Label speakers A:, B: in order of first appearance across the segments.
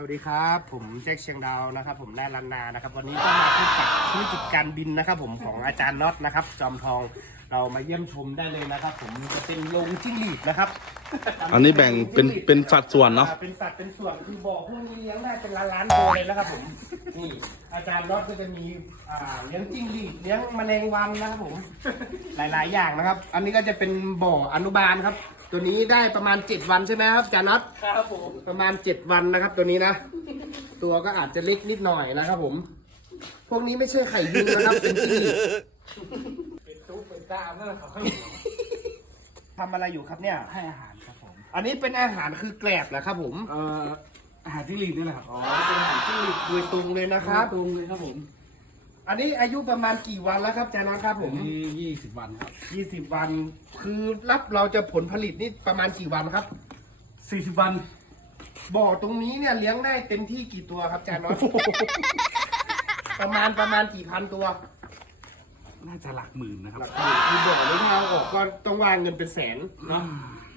A: สวัสดีครับผมแจ็คเชียงดาวนะครับผมได้ลันนานะครับวันนี้ก็มาพบกับธุรกิจการบินนะครับผมของอาจารย์น็อตนะครับจอมทองเรามาเยี่ยมชมได้เลยนะครับผมจะเป็นโรงจิ้งหรีดนะครับ
B: อันนี้แบ่งเป็นสัดส่วนเนาะ
A: เป็นสัดเป็นส่วนคือบ่อพวกนี้เลี้ยงได้เป็นล้านๆตัวเลยนะครับผมนี่อาจารย์น็อตก็จะมีเลี้ยงจิ้งหรีดเลี้ยงแมลงวันนะครับผมหลายๆอย่างนะครับอันนี้ก็จะเป็นบ่ออนุบาลครับตัวนี้ได้ประมาณ7วันใช่ไหมครับอาจารย์น็อตครับผมประมาณ7วันนะครับตัวนี้นะตัวก็อาจจะเล็กนิดหน่อยนะครับผมพวกนี้ไม่ใช่ไข่ยิงนะครับเป็นจิ้งหรีดเป็นตุ๊กเป็นตาเมื่อเขาทำอะไรอยู่ครับเนี่ย
C: ให้อาหารครับผม
A: อันนี้เป็นอาหารคือแกลบเหรอครับผม
C: อาหารที่รีดนี่แหละครับ
A: อ๋อเป็นอาหารจิ้งหรีดโดยตรงเลยนะครับ
C: ตรงเลยครับผม
A: อันนี้อายุประมาณกี่วันแล้วครับอาจารย์น็อตครับผม
C: นี่20 วันครับ
A: 20 วันคือรับเราจะผลผลิตนี่ประมาณกี่วันครับ
C: 40 วัน
A: บ่อตรงนี้เนี่ยเลี้ยงได้เต็มที่กี่ตัวครับอาจารย์น็อต ประมาณกี่พันตัว
C: น่าจะหลักหมื่นนะครับ
A: หลักหมื่นคือบ่อไม่ทางออกก็ต้องวางเงินเป็นแสนเนาะ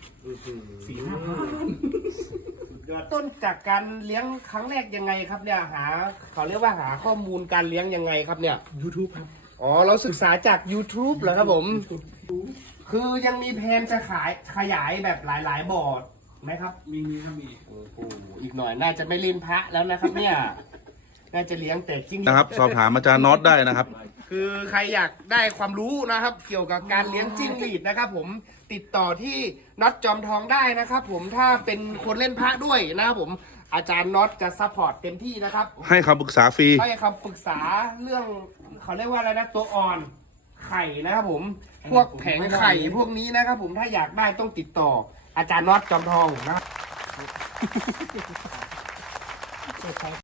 C: 4-5 พัน
A: ต้นจากการเลี้ยงครั้งแรกยังไงครับเนี่ยเขาเรียกว่าหาข้อมูลการเลี้ยงยังไงครับเนี่ย
C: YouTube ครับ
A: อ๋อเราศึกษาจาก YouTube เหรอครับผมคือยังมีแผนจะขยายแบบหลายๆบ่อไหมครับ
C: มีครับมี
A: โอ้โหอีกหน่อยน่าจะไม่เล่นพระแล้วนะครับเนี่ยน่าจะเลี้ยงแต่จิ้งหรีด
B: นะครับ สอบถามอาจารย์น็อตได้นะครับ
A: คือใครอยากได้ความรู้นะครับ เกี่ยวกับการเลี้ยงจิ้งหรีดนะครับ ผมติดต่อที่น็อตจอมทองได้นะครับ ผมถ้าเป็นคนเล่นพระด้วยนะครับผมอาจารย์น็อตจะซัพพอร์ตเต็มที่นะครับ
B: ให้คำปรึกษาฟรี
A: ให้คำปรึกษาเรื่องเขาเรียกว่าอะไรนะตัวอ่อนไข่นะครับผมพวกแผงไข่พวกนี้นะครับ ผมถ้าอยากได้ต้องติดต่ออาจารย์น็อตจอมทองนะครับ